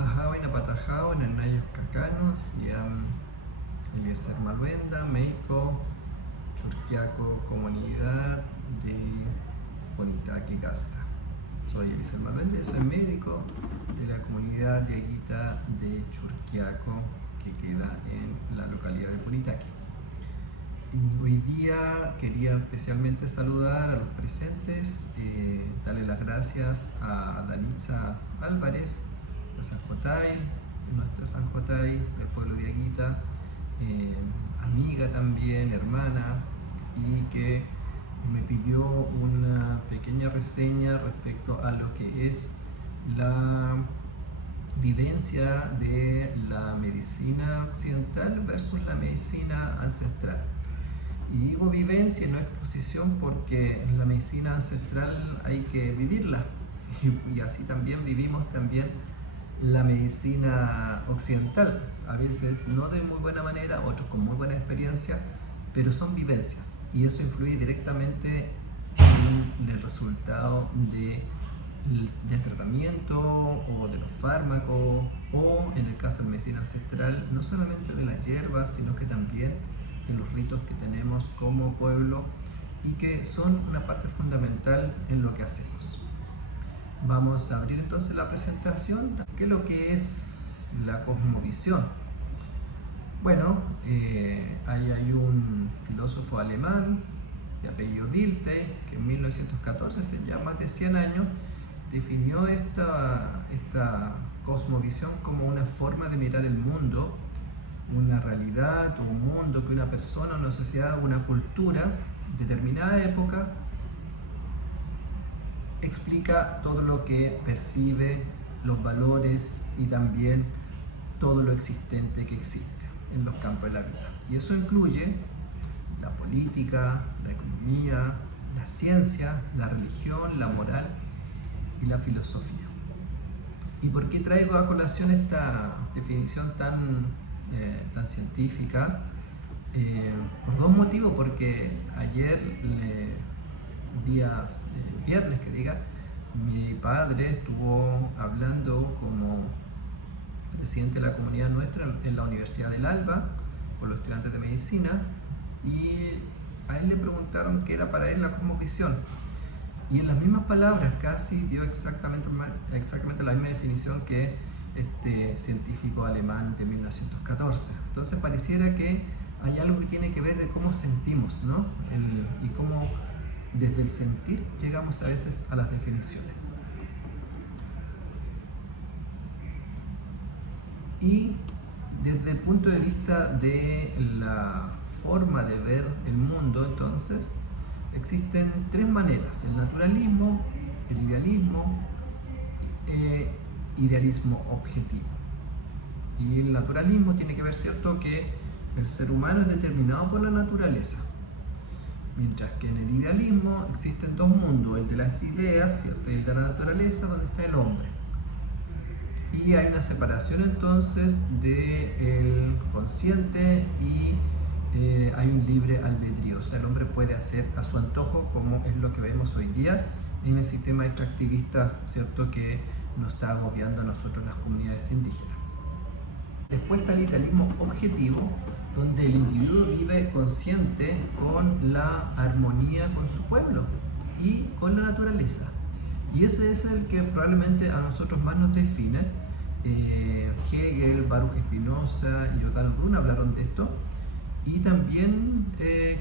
Ahawaina Patajao, Nanayos Cacanos, Yam Eliezer Maluenda, Meiko, Churquiaco, Comunidad de Bonitaque Gasta. Soy Eliezer Maluenda, soy médico de la comunidad de Aguita de Churquiaco, que queda en la localidad de Bonitaque. Hoy día quería especialmente saludar a los presentes, darle las gracias a Danitza Álvarez, de San Jotay, nuestro San Jotay del pueblo de Aguita, amiga también, hermana, y que me pidió una pequeña reseña respecto a lo que es la vivencia de la medicina occidental versus la medicina ancestral. Y digo vivencia y no exposición porque la medicina ancestral hay que vivirla, y así también vivimos también la medicina occidental, a veces no de muy buena manera, otros con muy buena experiencia, pero son vivencias y eso influye directamente en el resultado del tratamiento o de los fármacos, o en el caso de medicina ancestral, no solamente de las hierbas, sino que también de los ritos que tenemos como pueblo y que son una parte fundamental en lo que hacemos. Vamos a abrir entonces la presentación. ¿Qué es lo que es la cosmovisión? Bueno, ahí hay un filósofo alemán de apellido Dilthey que en 1914, hace ya más de 100 años, definió esta cosmovisión como una forma de mirar el mundo, una realidad o un mundo que una persona, una sociedad, una cultura, determinada época, explica todo lo que percibe, los valores y también todo lo existente que existe en los campos de la vida. Y eso incluye la política, la economía, la ciencia, la religión, la moral y la filosofía. ¿Y por qué traigo a colación esta definición tan científica? Por dos motivos, porque ayer, día viernes que diga, mi padre estuvo hablando como presidente de la comunidad nuestra en la Universidad del Alba con los estudiantes de medicina, y a él le preguntaron qué era para él la cosmovisión, y en las mismas palabras casi dio exactamente la misma definición que este científico alemán de 1914. Entonces pareciera que hay algo que tiene que ver de cómo sentimos, ¿no? Y cómo desde el sentir llegamos a veces a las definiciones. Y desde el punto de vista de la forma de ver el mundo, entonces, existen tres maneras: el naturalismo, el idealismo, idealismo objetivo. Y el naturalismo tiene que ver, ¿cierto?, que el ser humano es determinado por la naturaleza, mientras que en el idealismo existen dos mundos: el de las ideas, ¿cierto?, y el de la naturaleza, donde está el hombre. Y hay una separación entonces del consciente y hay un libre albedrío, o sea, el hombre puede hacer a su antojo, como es lo que vemos hoy día en el sistema extractivista, ¿cierto?, que nos está agobiando a nosotros, las comunidades indígenas. Después está el idealismo objetivo, donde el individuo vive consciente con la armonía con su pueblo y con la naturaleza. Y ese es el que probablemente a nosotros más nos define. Hegel, Baruch Spinoza y Giordano Bruno hablaron de esto. Y también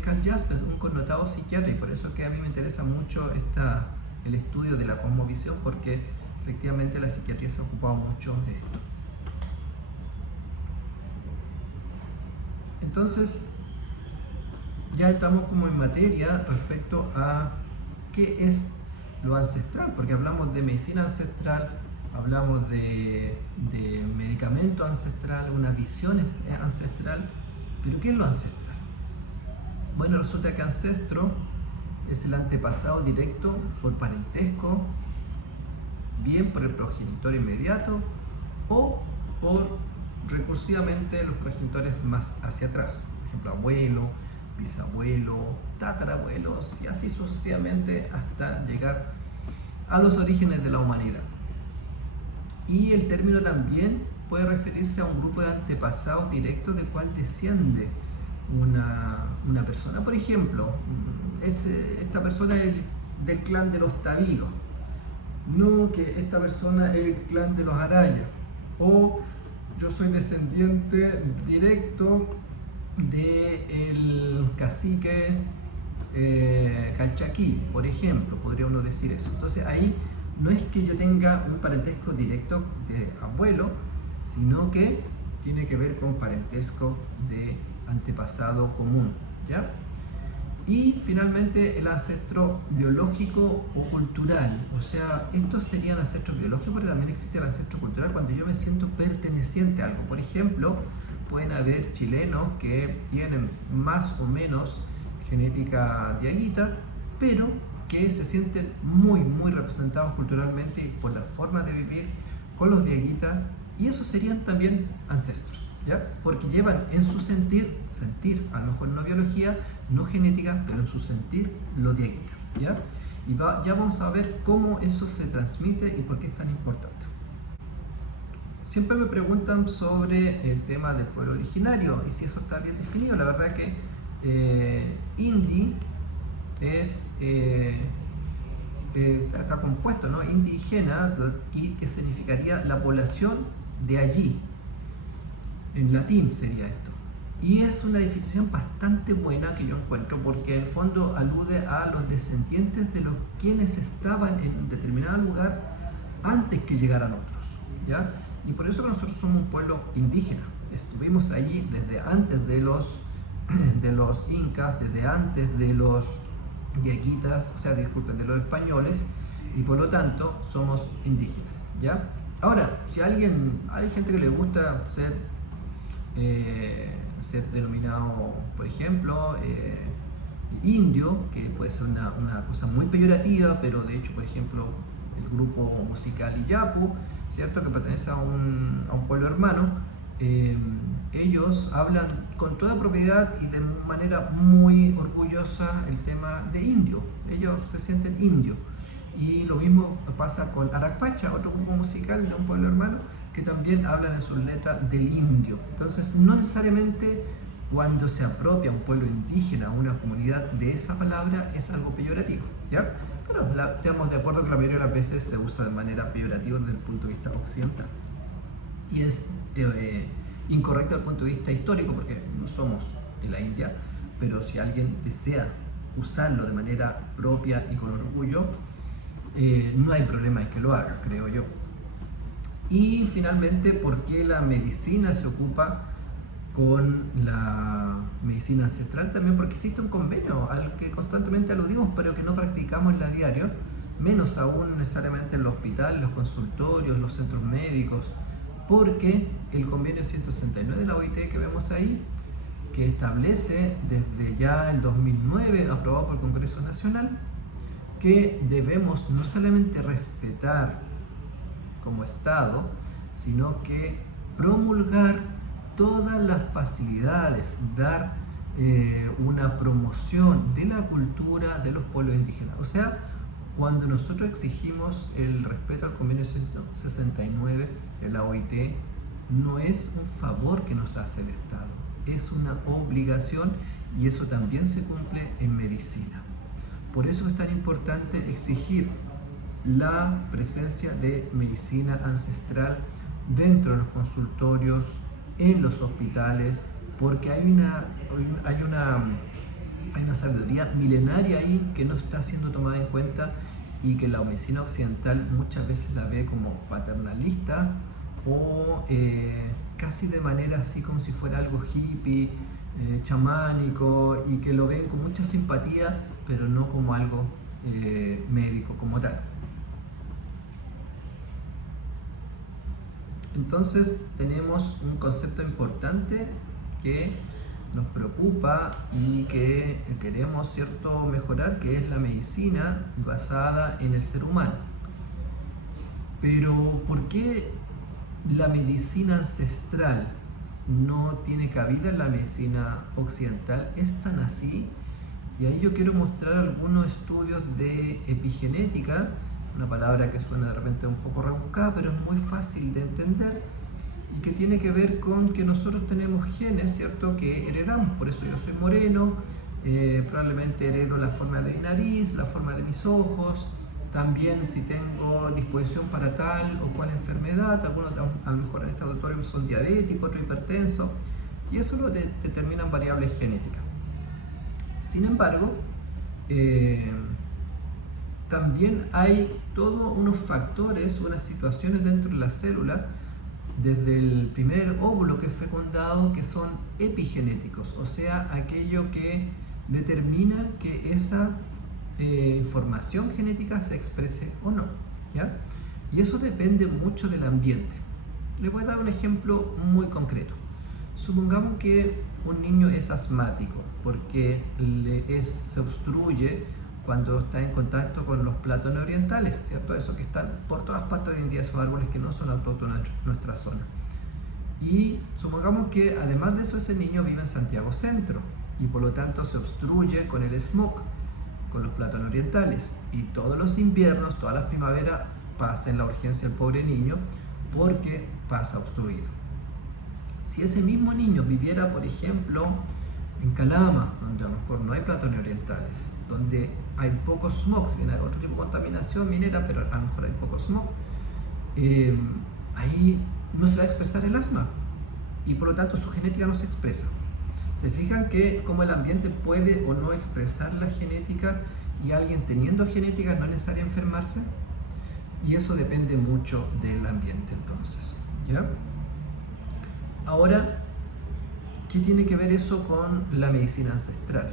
Karl Jaspers, un connotado psiquiatra, y por eso que a mí me interesa mucho el estudio de la cosmovisión, porque efectivamente la psiquiatría se ha ocupado mucho de esto. Entonces, ya estamos como en materia respecto a qué es lo ancestral, porque hablamos de medicina ancestral, hablamos de medicamento ancestral, una visión ancestral, pero ¿qué es lo ancestral? Bueno, resulta que ancestro es el antepasado directo por parentesco, bien por el progenitor inmediato o por recursivamente los progenitores más hacia atrás, por ejemplo abuelo, bisabuelo, tatarabuelos y así sucesivamente hasta llegar a los orígenes de la humanidad. Y el término también puede referirse a un grupo de antepasados directos de cual desciende una persona. Por ejemplo, esta persona es del clan de los Tabiros, no que esta persona es el clan de los Arayas, o yo soy descendiente directo del cacique Calchaquí, por ejemplo, podría uno decir eso. Entonces ahí no es que yo tenga un parentesco directo de abuelo, sino que tiene que ver con parentesco de antepasado común, ¿ya? Y finalmente el ancestro biológico o cultural, o sea, estos serían ancestros biológicos, pero también existe el ancestro cultural cuando yo me siento perteneciente a algo. Por ejemplo, pueden haber chilenos que tienen más o menos genética diaguita, pero que se sienten muy representados culturalmente y por la forma de vivir con los diaguitas, y esos serían también ancestros, ¿ya? Porque llevan en su sentir, a lo mejor no biología, no genética, pero en su sentir lo diaguita, ¿ya? Y ya vamos a ver cómo eso se transmite y por qué es tan importante. Siempre me preguntan sobre el tema del pueblo originario y si eso está bien definido. La verdad que Indi es está compuesto, ¿no? Indígena, y que significaría la población de allí. En latín sería esto. Y es una definición bastante buena que yo encuentro, porque en el fondo alude a los descendientes de los quienes estaban en un determinado lugar antes que llegaran otros, ¿ya? Y por eso que nosotros somos un pueblo indígena. Estuvimos allí desde antes de los incas, desde antes de los diaguitas, o sea, disculpen, de los españoles, y por lo tanto somos indígenas, ¿ya? Ahora, si hay gente que le gusta ser denominado, por ejemplo, indio, que puede ser una cosa muy peyorativa, pero de hecho, por ejemplo, el grupo musical Iyapu, ¿cierto?, que pertenece a un pueblo hermano, ellos hablan con toda propiedad y de manera muy orgullosa el tema de indio. Ellos se sienten indios. Y lo mismo pasa con Aracpacha, otro grupo musical de un pueblo hermano, que también hablan en sus letras del indio. Entonces, no necesariamente cuando se apropia un pueblo indígena, una comunidad de esa palabra, es algo peyorativo, ¿ya? Pero estamos de acuerdo que la mayoría de las veces se usa de manera peyorativa desde el punto de vista occidental. Y es incorrecto desde el punto de vista histórico, porque no somos de la India, pero si alguien desea usarlo de manera propia y con orgullo, no hay problema en que lo haga, creo yo. Y finalmente, ¿por qué la medicina se ocupa con la medicina ancestral? También porque existe un convenio al que constantemente aludimos, pero que no practicamos en la diario, menos aún necesariamente en los hospitales, los consultorios, los centros médicos, porque el convenio 169 de la OIT que vemos ahí, que establece desde ya el 2009, aprobado por el Congreso Nacional, que debemos no solamente respetar como Estado, sino que promulgar todas las facilidades, dar una promoción de la cultura de los pueblos indígenas. O sea, cuando nosotros exigimos el respeto al convenio 169 de la OIT, no es un favor que nos hace el Estado, es una obligación, y eso también se cumple en medicina. Por eso es tan importante exigir la presencia de medicina ancestral dentro de los consultorios, en los hospitales, porque hay una sabiduría milenaria ahí que no está siendo tomada en cuenta y que la medicina occidental muchas veces la ve como paternalista o casi de manera así como si fuera algo hippie, chamánico, y que lo ven con mucha simpatía, pero no como algo médico como tal. Entonces tenemos un concepto importante que nos preocupa y que queremos, ¿cierto?, mejorar, que es la medicina basada en el ser humano. Pero ¿por qué la medicina ancestral no tiene cabida en la medicina occidental? Es tan así, y ahí yo quiero mostrar algunos estudios de epigenética una palabra que suena de repente un poco rebuscada, pero es muy fácil de entender y que tiene que ver con que nosotros tenemos genes, ¿cierto?, que heredamos. Por eso yo soy moreno, probablemente heredo la forma de mi nariz, la forma de mis ojos, también si tengo disposición para tal o cual enfermedad. Algunos a lo mejor en este auditorio son diabéticos, otros hipertensos, y eso lo determinan variables genéticas. Sin embargo, también hay todos unos factores, unas situaciones dentro de la célula, desde el primer óvulo que es fecundado, que son epigenéticos, o sea, aquello que determina que esa información genética se exprese o no, ¿ya? Y eso depende mucho del ambiente. Les voy a dar un ejemplo muy concreto. Supongamos que un niño es asmático porque se obstruye cuando está en contacto con los plátanos orientales, ¿cierto? Esos que están por todas partes hoy en día, esos árboles que no son autóctonos de nuestra zona. Y supongamos que además de eso ese niño vive en Santiago Centro y por lo tanto se obstruye con el smog, con los plátanos orientales, y todos los inviernos, todas las primaveras pasa en la urgencia el pobre niño porque pasa obstruido. Si ese mismo niño viviera, por ejemplo, en Calama, donde a lo mejor no hay plátanos orientales, donde hay poco smog, si bien hay otro tipo de contaminación minera, pero a lo mejor hay poco smog, ahí no se va a expresar el asma y por lo tanto su genética no se expresa. ¿Se fijan que cómo el ambiente puede o no expresar la genética y alguien teniendo genética no es necesario enfermarse? Y eso depende mucho del ambiente entonces, ¿ya? Ahora, ¿qué tiene que ver eso con la medicina ancestral?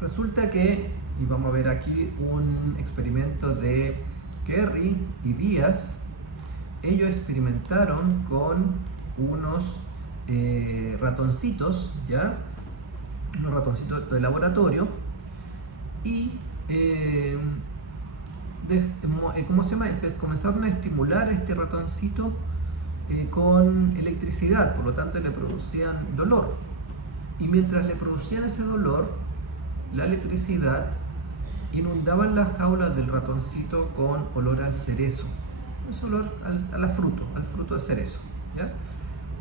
Resulta que, y vamos a ver aquí un experimento de Kerry y Díaz, ellos experimentaron con unos ratoncitos, ¿ya? Unos ratoncitos de laboratorio, y ¿cómo se llama? Comenzaron a estimular a este ratoncito con electricidad, por lo tanto le producían dolor. Y mientras le producían ese dolor, la electricidad inundaba las jaulas del ratoncito con olor al cerezo, es olor al fruto de cerezo, ¿ya?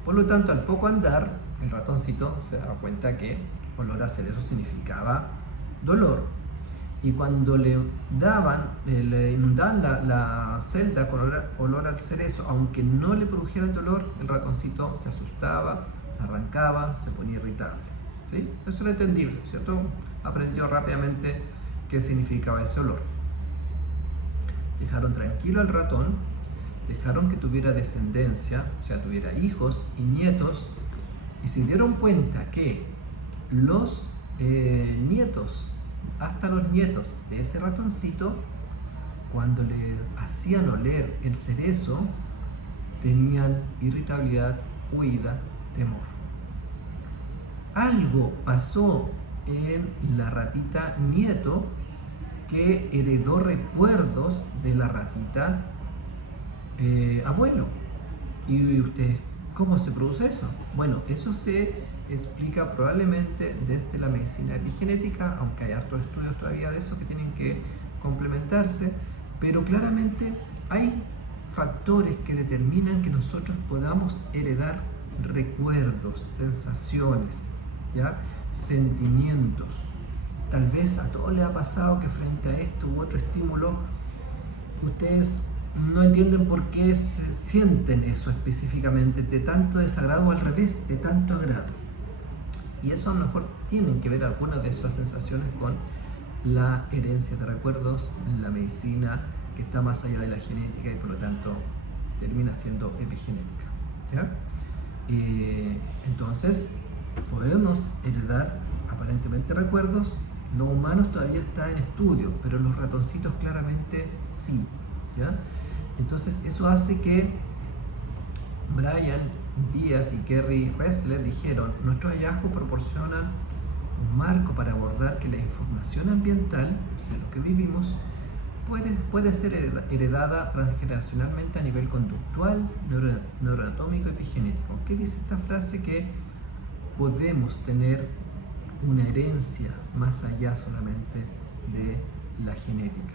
Por lo tanto, al poco andar, el ratoncito se daba cuenta que olor a cerezo significaba dolor. Y cuando le inundaban la celda con olor al cerezo, aunque no le produjera el dolor, el ratoncito se asustaba, arrancaba, se ponía irritable, ¿sí? Eso era entendible, ¿cierto? Aprendió rápidamente qué significaba ese olor. Dejaron tranquilo al ratón, dejaron que tuviera descendencia, o sea, tuviera hijos y nietos, y se dieron cuenta que los nietos, hasta los nietos de ese ratoncito, cuando le hacían oler el cerezo, tenían irritabilidad, huida, temor. Algo pasó en la ratita nieto que heredó recuerdos de la ratita abuelo. ¿Y usted cómo se produce eso? Bueno, eso se explica probablemente desde la medicina epigenética, aunque hay hartos estudios todavía de eso que tienen que complementarse, pero claramente hay factores que determinan que nosotros podamos heredar recuerdos, sensaciones, ¿ya? Sentimientos. Tal vez a todos les ha pasado que frente a esto u otro estímulo, ustedes no entienden por qué se sienten eso específicamente, de tanto desagrado o al revés, de tanto agrado. Y eso a lo mejor tienen que ver algunas de esas sensaciones con la herencia de recuerdos, la medicina que está más allá de la genética y por lo tanto termina siendo epigenética, ¿ya? Entonces, podemos heredar aparentemente recuerdos. Los humanos todavía está en estudio, pero los ratoncitos claramente sí, ¿ya? Entonces eso hace que Brian Díaz y Kerry Ressler dijeron: nuestros hallazgos proporcionan un marco para abordar que la información ambiental, o sea, lo que vivimos, puede ser heredada transgeneracionalmente a nivel conductual, neuroanatómico y epigenético. ¿Qué dice esta frase? Que podemos tener una herencia más allá solamente de la genética.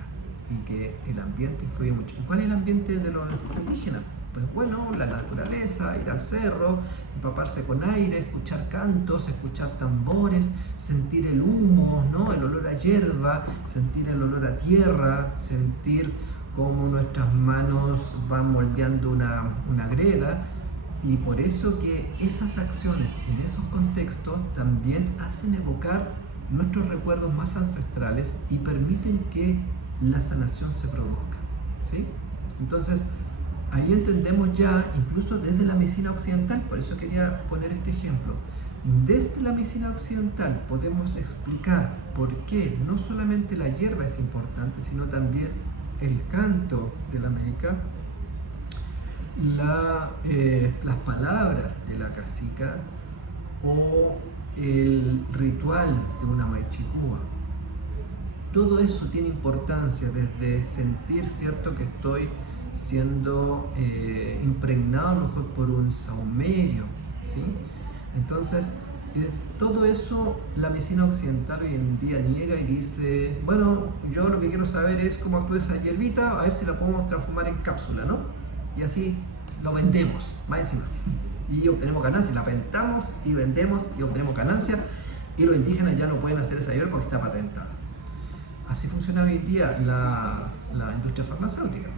y que el ambiente influye mucho. ¿Y cuál es el ambiente de los indígenas? Pues bueno, la naturaleza, ir al cerro, empaparse con aire, escuchar cantos, escuchar tambores, sentir el humo, ¿no? El olor a hierba, sentir el olor a tierra, sentir cómo nuestras manos van moldeando una greda. Y por eso que esas acciones en esos contextos también hacen evocar nuestros recuerdos más ancestrales y permiten que la sanación se produzca, ¿sí? Entonces, ahí entendemos ya, incluso desde la medicina occidental, por eso quería poner este ejemplo, desde la medicina occidental podemos explicar por qué no solamente la hierba es importante, sino también el canto de la meca, las palabras de la cacica o el ritual de una maichicúa. Todo eso tiene importancia, desde sentir, ¿cierto?, que estoy siendo impregnado a lo mejor por un saumerio, ¿sí? Entonces, todo eso la medicina occidental hoy en día niega y dice, bueno, yo lo que quiero saber es cómo actúa esa hierbita, a ver si la podemos transformar en cápsula, ¿no? Y así lo vendemos, más encima. Y obtenemos ganancias, la patentamos y vendemos y obtenemos ganancias, y los indígenas ya no pueden hacer esa hierba porque está patentada. Así funciona hoy en día la industria farmacéutica.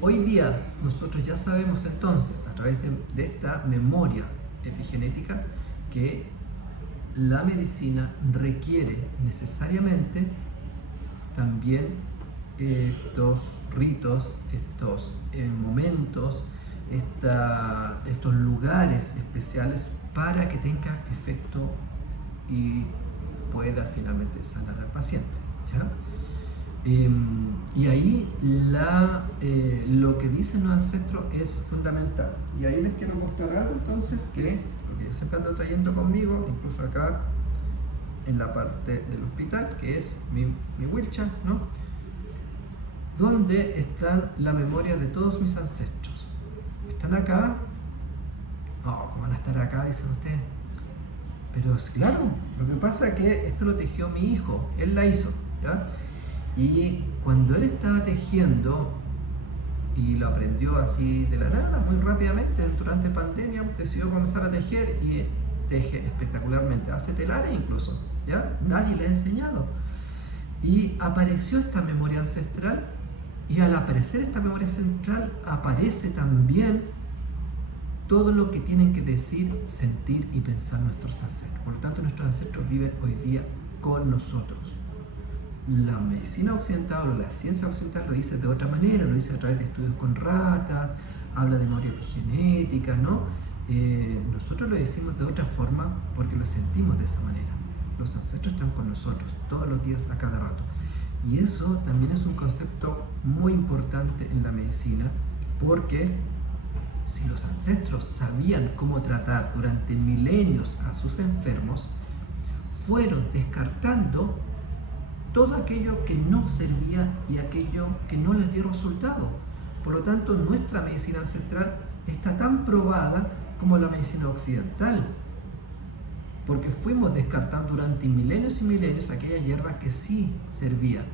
Hoy día nosotros ya sabemos entonces, a través de esta memoria epigenética, que la medicina requiere necesariamente también estos ritos, estos momentos, estos lugares especiales para que tenga efecto y pueda finalmente sanar al paciente, ¿ya? Y ahí lo que dicen los ancestros es fundamental. Y ahí les quiero mostrar algo entonces que siempre ando trayendo conmigo, incluso acá en la parte del hospital, que es mi wheelchair, ¿no? Donde están la memoria de todos mis ancestros. ¿Están acá? No, ¿cómo van a estar acá? Dicen ustedes. Pero es claro, lo que pasa es que esto lo tejió mi hijo, él la hizo, ¿ya? Y cuando él estaba tejiendo, y lo aprendió así de la nada, muy rápidamente, durante pandemia, decidió comenzar a tejer y teje espectacularmente, hace telares incluso, ¿ya? Nadie le ha enseñado. Y apareció esta memoria ancestral, y al aparecer esta memoria ancestral, aparece también todo lo que tienen que decir, sentir y pensar nuestros ancestros. Por lo tanto, nuestros ancestros viven hoy día con nosotros. La medicina occidental o la ciencia occidental lo dice de otra manera, lo dice a través de estudios con ratas, habla de memoria epigenética, ¿no? Nosotros lo decimos de otra forma porque lo sentimos de esa manera. Los ancestros están con nosotros todos los días, a cada rato. Y eso también es un concepto muy importante en la medicina, porque si los ancestros sabían cómo tratar durante milenios a sus enfermos, fueron descartando todo aquello que no servía y aquello que no les dio resultado. Por lo tanto, nuestra medicina ancestral está tan probada como la medicina occidental, porque fuimos descartando durante milenios y milenios aquellas hierbas que sí servían.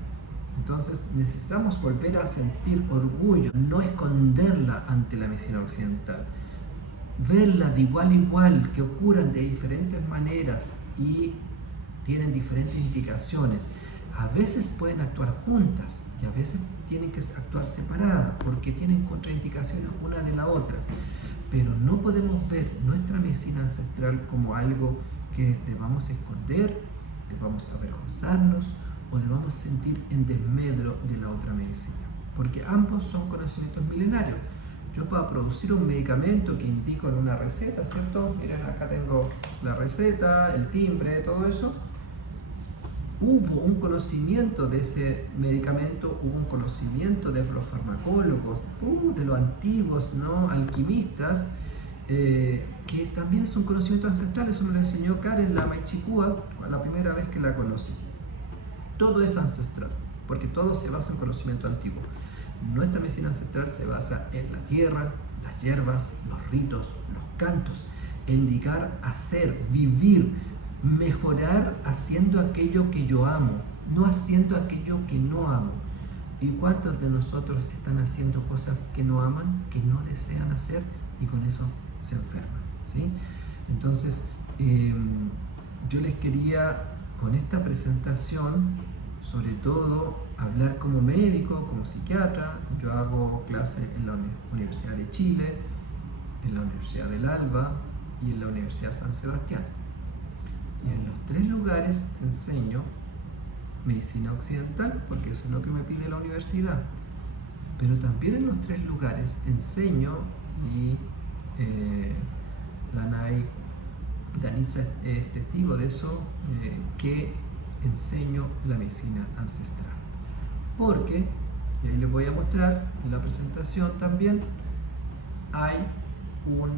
Entonces necesitamos volver a sentir orgullo, no esconderla ante la medicina occidental, verla de igual a igual, que ocurran de diferentes maneras y tienen diferentes indicaciones. A veces pueden actuar juntas y a veces tienen que actuar separadas porque tienen contraindicaciones una de la otra. Pero no podemos ver nuestra medicina ancestral como algo que debamos esconder, debamos avergonzarnos o debamos sentir en desmedro de la otra medicina. Porque ambos son conocimientos milenarios. Yo puedo producir un medicamento que indico en una receta, ¿cierto? Miren, acá tengo la receta, el timbre, todo eso. Hubo un conocimiento de ese medicamento, hubo un conocimiento de los farmacólogos, de los antiguos, ¿no?, alquimistas, que también es un conocimiento ancestral. Eso me lo enseñó Karen, la maichicúa, la primera vez que la conocí. Todo es ancestral, porque todo se basa en conocimiento antiguo. Nuestra medicina ancestral se basa en la tierra, las hierbas, los ritos, los cantos, indicar, hacer, vivir, mejorar haciendo aquello que yo amo, no haciendo aquello que no amo. ¿Y cuántos de nosotros están haciendo cosas que no aman, que no desean hacer y con eso se enferman? ¿Sí? Entonces, yo les quería con esta presentación, sobre todo, hablar como médico, como psiquiatra. Yo hago clases en la Universidad de Chile, en la Universidad del Alba y en la Universidad San Sebastián. Y en los tres lugares enseño medicina occidental, porque eso es lo que me pide la universidad. Pero también en los tres lugares enseño, y la NAI Danitza es testigo de eso, que enseño la medicina ancestral. Porque, y ahí les voy a mostrar en la presentación también, hay un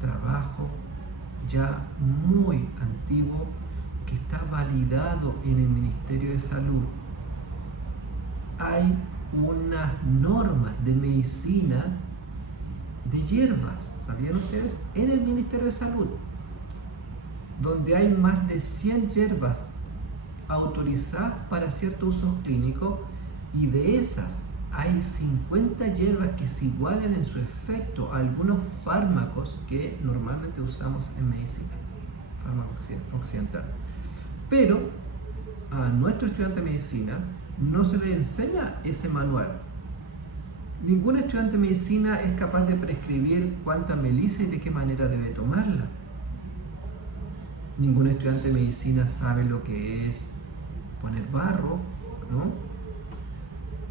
trabajo ya muy antiguo que está validado en el Ministerio de Salud. Hay unas normas de medicina de hierbas, ¿sabían ustedes? En el Ministerio de Salud, donde hay más de 100 hierbas autorizadas para cierto uso clínico, y de esas hay 50 hierbas que se igualan en su efecto a algunos fármacos que normalmente usamos en medicina, fármaco occidental. Pero a nuestro estudiante de medicina no se le enseña ese manual. Ningún estudiante de medicina es capaz de prescribir cuánta melisa y de qué manera debe tomarla. Ningún estudiante de medicina sabe lo que es poner barro, ¿no?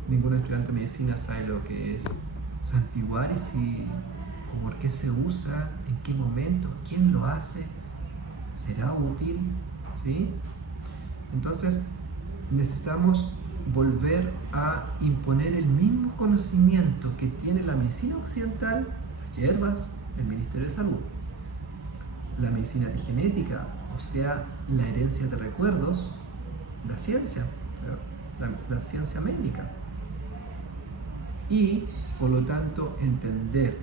Ningún estudiante de medicina sabe lo que es santiguar y si, por qué se usa, en qué momento, quién lo hace, será útil, ¿sí? Entonces necesitamos volver a imponer el mismo conocimiento que tiene la medicina occidental, las hierbas, el Ministerio de Salud, la medicina epigenética, o sea, la herencia de recuerdos, la ciencia, la ciencia médica. Y, por lo tanto, entender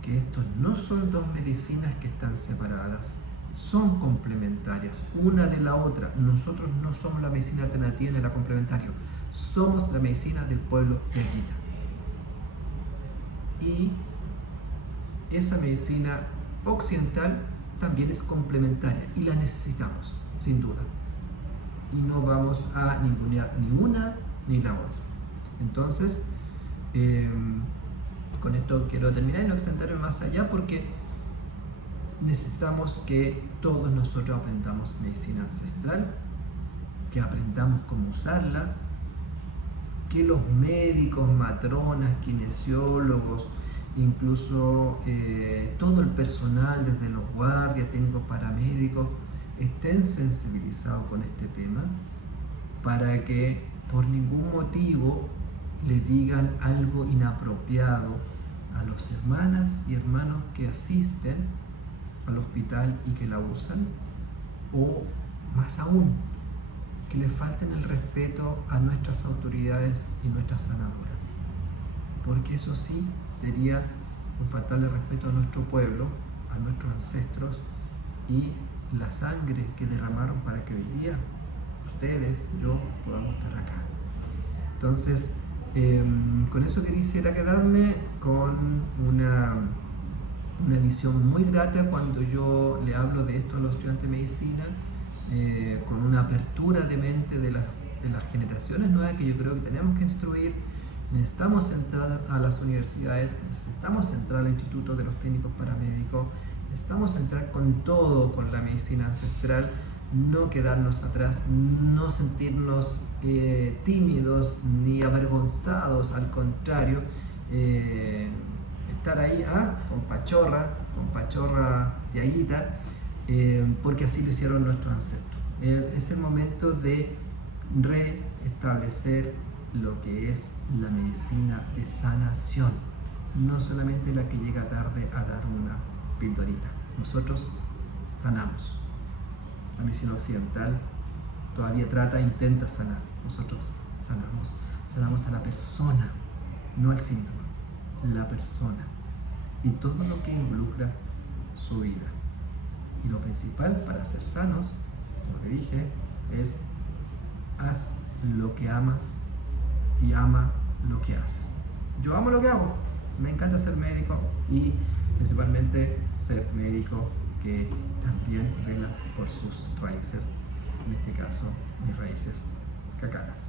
que estos no son dos medicinas que están separadas, son complementarias, una de la otra. Nosotros no somos la medicina alternativa ni la complementaria, somos la medicina del pueblo del Gita. Y esa medicina occidental también es complementaria y la necesitamos, sin duda. Y no vamos a ningunear ni una ni la otra. Entonces, con esto quiero terminar y no extenderme más allá, porque necesitamos que todos nosotros aprendamos medicina ancestral, que aprendamos cómo usarla, que los médicos, matronas, kinesiólogos, incluso todo el personal, desde los guardias, técnicos, paramédicos, estén sensibilizados con este tema, para que por ningún motivo le digan algo inapropiado a los hermanas y hermanos que asisten al hospital y que la usan, o más aún, que le falten el respeto a nuestras autoridades y nuestras sanadoras, porque eso sí sería un faltarle respeto a nuestro pueblo, a nuestros ancestros y la sangre que derramaron para que hoy día ustedes, yo, podamos estar acá. Entonces, con eso quisiera quedarme con una visión muy grata cuando yo le hablo de esto a los estudiantes de medicina, con una apertura de mente de las generaciones nuevas que yo creo que tenemos que instruir. Necesitamos entrar a las universidades, necesitamos entrar al Instituto de los Técnicos Paramédicos, necesitamos entrar con todo, con la medicina ancestral, no quedarnos atrás, no sentirnos tímidos ni avergonzados, al contrario, estar ahí con pachorra de aguita, porque así lo hicieron nuestros ancestros. Es el momento de restablecer lo que es la medicina de sanación, no solamente la que llega tarde a dar una pildorita. Nosotros sanamos. La medicina occidental todavía intenta sanar. Nosotros sanamos a la persona, no al síntoma, la persona y todo lo que involucra su vida. Y lo principal para ser sanos, como le dije, es haz lo que amas y ama lo que haces. Yo amo lo que hago, me encanta ser médico y principalmente ser médico que también vela por sus raíces, en este caso mis raíces cacanas.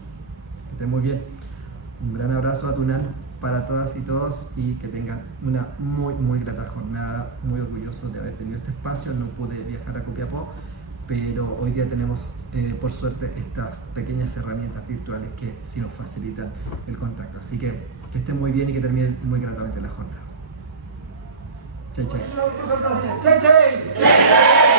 Que estén muy bien. Un gran abrazo a Tunal para todas y todos y que tengan una muy grata jornada. Muy orgulloso de haber tenido este espacio. No pude viajar a Copiapó, pero hoy día tenemos por suerte estas pequeñas herramientas virtuales que sí nos facilitan el contacto. Así que estén muy bien y que terminen muy gratamente la jornada. Chay, chay. Chay, chay.